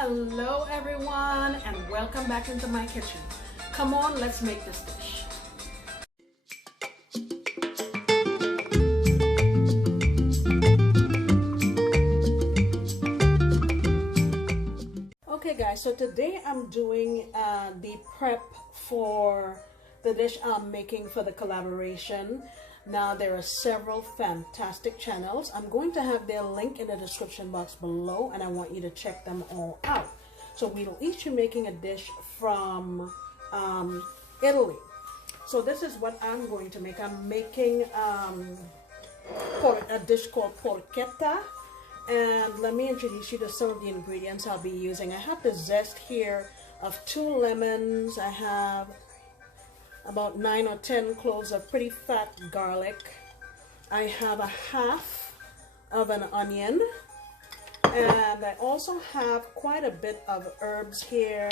Hello everyone and welcome back into my kitchen. Come on, let's make this dish. Okay guys, so today I'm doing the prep for the dish I'm making for the collaboration. Now there are several fantastic channels. I'm going to have their link in the description box below and I want you to check them all out. So we'll each be making a dish from Italy. So this is what I'm going to make. I'm making a dish called porchetta. And let me introduce you to some of the ingredients I'll be using. I have the zest here of 2 lemons. I have about 9 or 10 cloves of pretty fat garlic. I have a half of an onion, and I also have quite a bit of herbs here,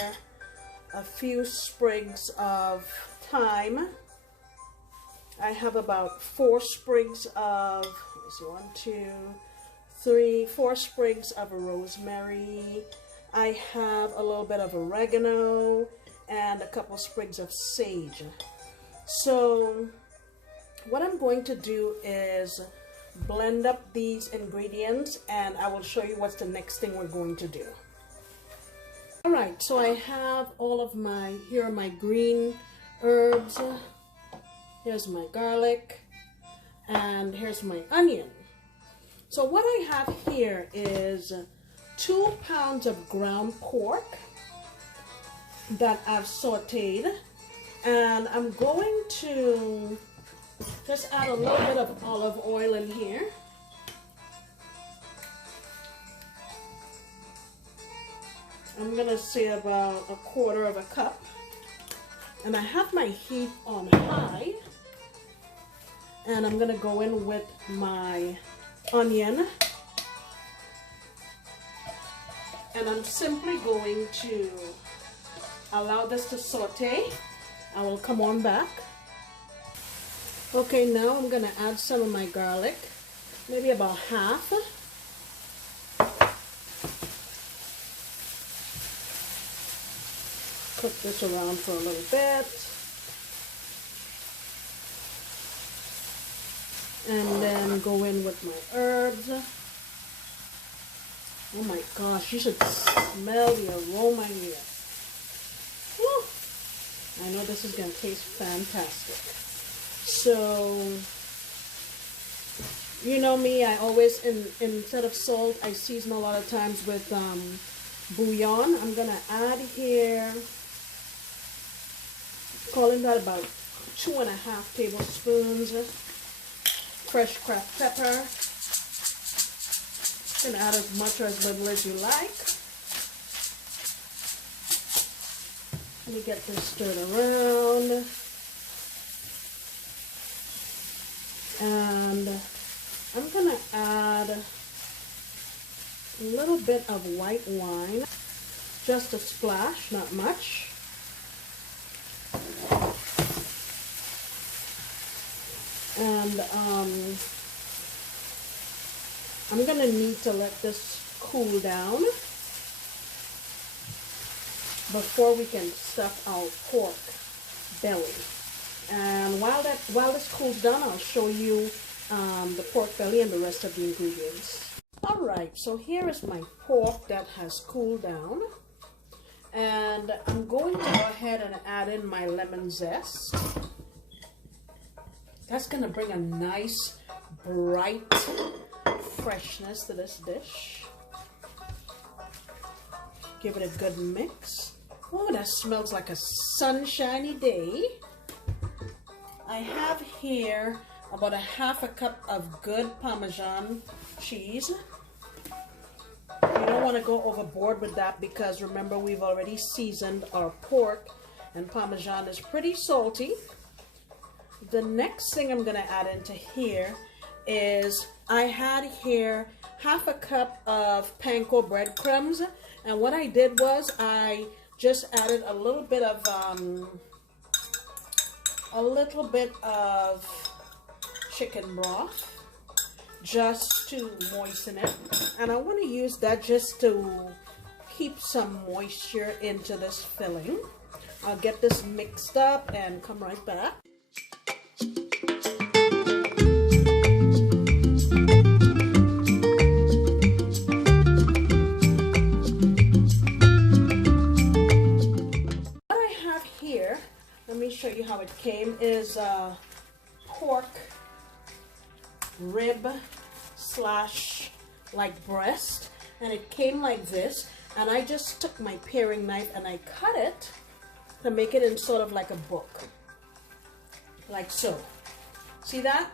a few sprigs of thyme. I have about 4 sprigs of, let's see, 1, 2, 3, 4 sprigs of rosemary. I have a little bit of oregano and a couple sprigs of sage. So what I'm going to do is blend up these ingredients and I will show you what's the next thing we're going to do. Alright, so I have all of here are my green herbs, here's my garlic, and here's my onion. So what I have here is 2 pounds of ground pork that I've sauteed, and I'm going to just add a little bit of olive oil in here. I'm gonna say about 1/4 cup, and I have my heat on high, and I'm gonna go in with my onion, and I'm simply going to allow this to saute. I will come on back. Okay, now I'm gonna add some of my garlic, maybe about half. Cook this around for a little bit. And then go in with my herbs. Oh my gosh, you should smell the aroma here. Woo. I know this is going to taste fantastic. So, you know me, I always, instead of salt, I season a lot of times with bouillon. I'm going to add here, calling that about 2.5 tablespoons. Fresh cracked pepper. You can add as much or as little as you like. Let me get this stirred around. And I'm going to add a little bit of white wine. Just a splash, not much. And I'm going to need to let this cool down before we can stuff our pork belly. And while this cools down, I'll show you the pork belly and the rest of the ingredients. Alright, so here is my pork that has cooled down. And I'm going to go ahead and add in my lemon zest. That's going to bring a nice, bright freshness to this dish. Give it a good mix. Oh, that smells like a sunshiny day. I have here about 1/2 cup of good Parmesan cheese. You don't want to go overboard with that because remember we've already seasoned our pork and Parmesan is pretty salty. The next thing I'm going to add into here is I had here 1/2 cup of panko breadcrumbs, and what I did was I just added a little bit of chicken broth just to moisten it, and I want to use that just to keep some moisture into this filling. I'll get this mixed up and come right back. What I have here, let me show you how it came, is pork rib slash like breast, and it came like this, and I just took my paring knife and I cut it to make it in sort of like a book, like so. See that?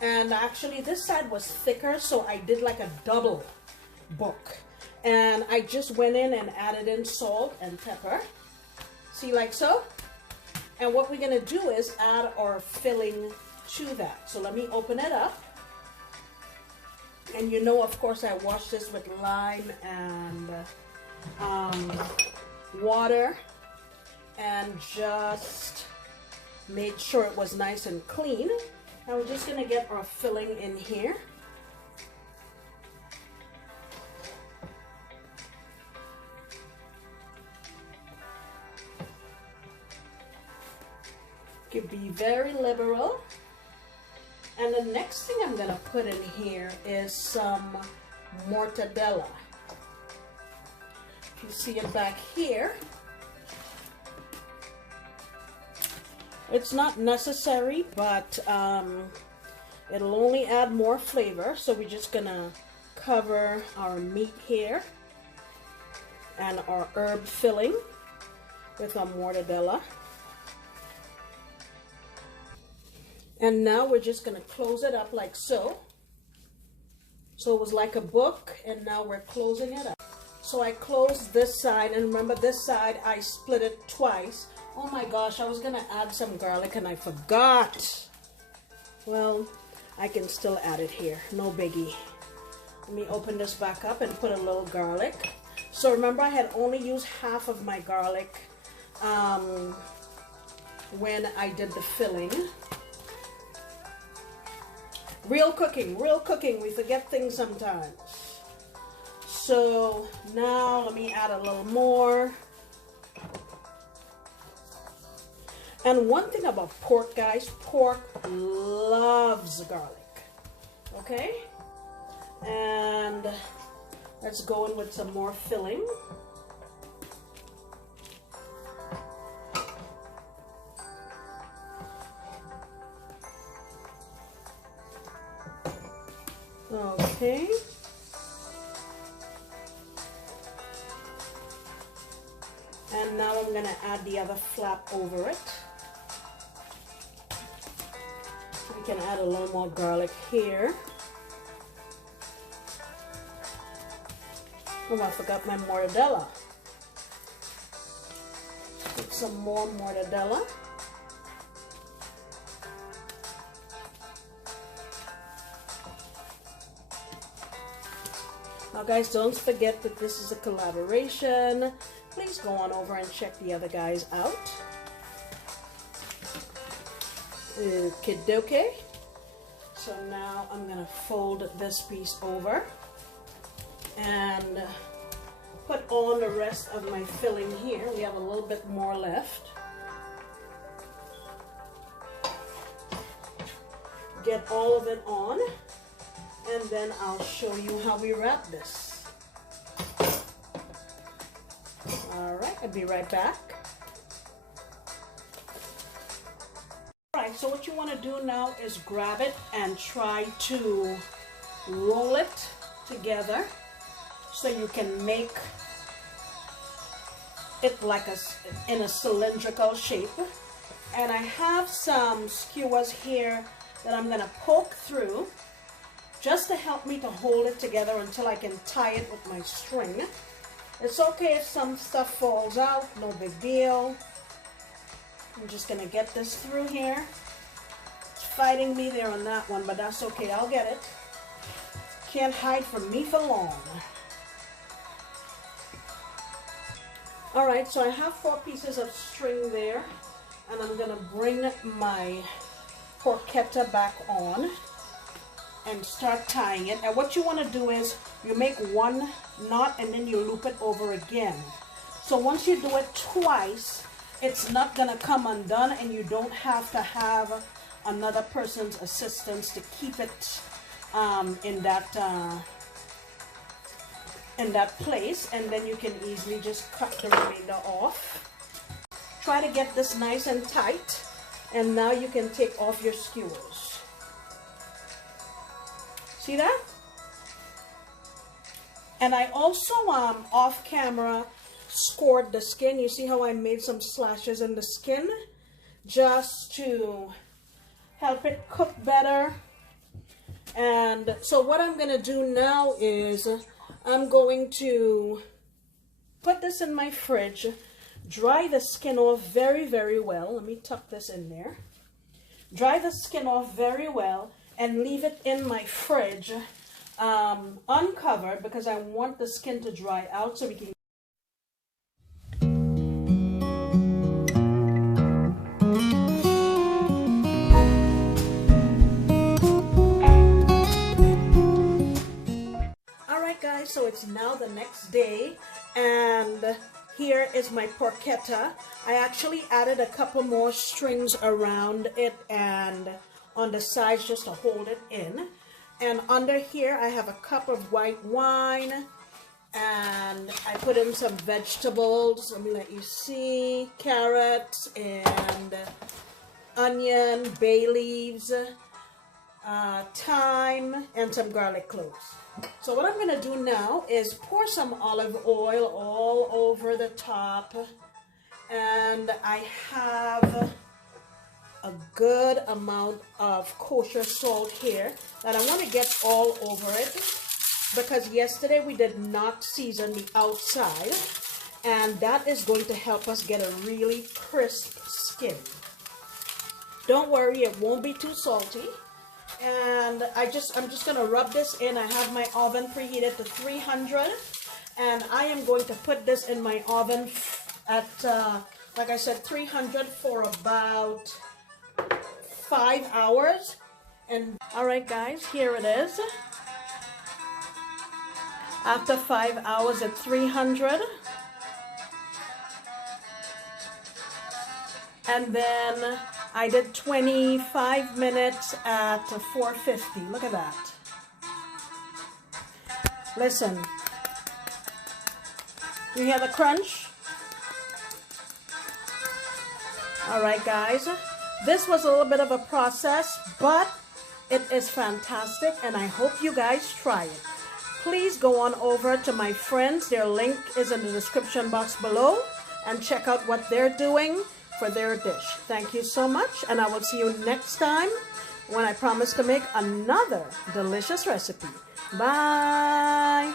And actually this side was thicker, so I did like a double book, and I just went in and added in salt and pepper, see, like so. And what we're gonna do is add our filling to that. So let me open it up. And you know, of course, I washed this with lime and water, and just made sure it was nice and clean. And we're just gonna get our filling in here. Could be very liberal. And the next thing I'm gonna put in here is some mortadella. If you see it back here, it's not necessary, but it'll only add more flavor. So we're just gonna cover our meat here and our herb filling with a mortadella. And now we're just going to close it up like so. So it was like a book, and now we're closing it up. So I closed this side, and remember this side I split it twice. Oh my gosh, I was going to add some garlic and I forgot. Well, I can still add it here, no biggie. Let me open this back up and put a little garlic. So remember, I had only used half of my garlic when I did the filling. Real cooking, we forget things sometimes. So now let me add a little more. And one thing about pork, guys, pork loves garlic, okay? And let's go in with some more filling. Okay. And now I'm going to add the other flap over it. We can add a little more garlic here. Oh, I forgot my mortadella. Put some more mortadella. Now guys, don't forget that this is a collaboration. Please go on over and check the other guys out. Okie-dokie. So now I'm gonna fold this piece over and put on the rest of my filling here. We have a little bit more left. Get all of it on, and then I'll show you how we wrap this. All right, I'll be right back. All right, so what you want to do now is grab it and try to roll it together so you can make it like in a cylindrical shape. And I have some skewers here that I'm gonna poke through just to help me to hold it together until I can tie it with my string. It's okay if some stuff falls out, no big deal. I'm just gonna get this through here. It's fighting me there on that one, but that's okay, I'll get it. Can't hide from me for long. All right, so I have 4 pieces of string there, and I'm gonna bring my porchetta back on and start tying it. And what you want to do is You make one knot and then you loop it over again. So once you do it twice, it's not gonna come undone, and you don't have to have another person's assistance to keep it in that place, and then you can easily just cut the remainder off. Try to get this nice and tight, and now you can take off your skewers. See that? And I also off camera scored the skin. You see how I made some slashes in the skin just to help it cook better. And so what I'm gonna do now is I'm going to put this in my fridge, dry the skin off very, very well. Let me tuck this in there. Dry the skin off very well and leave it in my fridge uncovered, because I want the skin to dry out so we can. Alright guys, so it's now the next day, and here is my porchetta. I actually added a couple more strings around it and on the sides just to hold it in. And under here I have a cup of white wine, and I put in some vegetables. Let me let you see. Carrots and onion, bay leaves, thyme, and some garlic cloves. So what I'm going to do now is pour some olive oil all over the top, and I have a good amount of kosher salt here that I want to get all over it, because yesterday we did not season the outside, and that is going to help us get a really crisp skin. Don't worry, it won't be too salty. And I'm just going to rub this in. I have my oven preheated to 300, and I am going to put this in my oven at, like I said, 300 for about 5 hours. And all right guys, here it is. After 5 hours at 300. And then I did 25 minutes at 450. Look at that. Listen. You hear the crunch? Alright guys. This was a little bit of a process, but it is fantastic, and I hope you guys try it. Please go on over to my friends. Their link is in the description box below, and check out what they're doing for their dish. Thank you so much, and I will see you next time when I promise to make another delicious recipe. Bye!